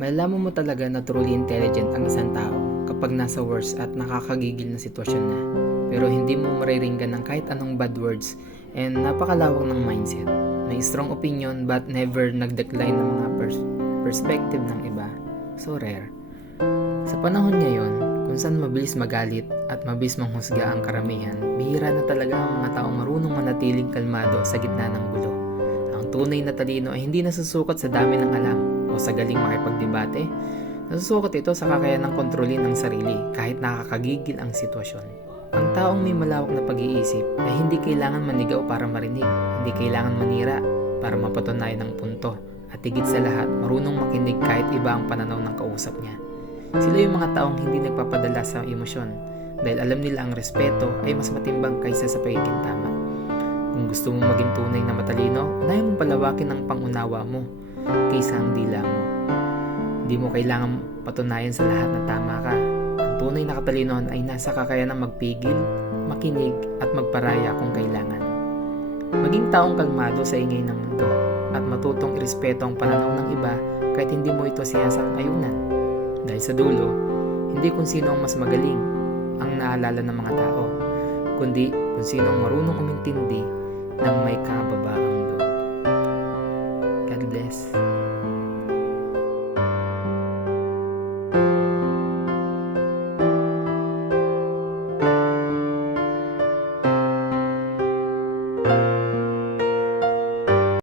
Malalaman mo talaga na truly intelligent ang isang tao kapag nasa worst at nakakagigil na sitwasyon na. Pero hindi mo mariringgan ng kahit anong bad words and napakalawak ng mindset. May strong opinion but never nag-decline ng mga pers- perspective ng iba. So rare. Sa panahon ngayon, kung saan mabilis magalit at mabilis manghusga ang karamihan, bihira na talaga ang mga taong marunong manatiling kalmado sa gitna ng gulo. Ang tunay na talino ay hindi nasusukat sa dami ng alam o sa galing makipagdebate. Nasusukat ito sa kakayanang kontrolin ang sarili kahit nakakagigil ang sitwasyon. Ang taong may malawak na pag-iisip ay hindi kailangan manigaw para marinig, hindi kailangan manira para mapatunayan ang punto, at higit sa lahat, marunong makinig kahit iba ang pananaw ng kausap niya. Sila yung mga taong hindi nagpapadala sa emosyon dahil alam nila ang respeto ay mas matimbang kaysa sa pagiging tama. Kung gusto mong maging tunay na matalino, unahin mong palawakin ang pangunawa mo kaysa ang dila mo. Hindi mo kailangan patunayan sa lahat na tama ka. Ang tunay na katalinohan ay nasa kakayanang magpigil, makinig at magparaya kung kailangan. Maging taong kalmado sa ingay ng mundo at matutong irespeto ang pananaw ng iba kahit hindi mo ito sinasang-ayunan. Dahil sa dulo, hindi kung sino ang mas magaling ang naalala ng mga tao, kundi kung sino ang marunong umintindi ng may kababaang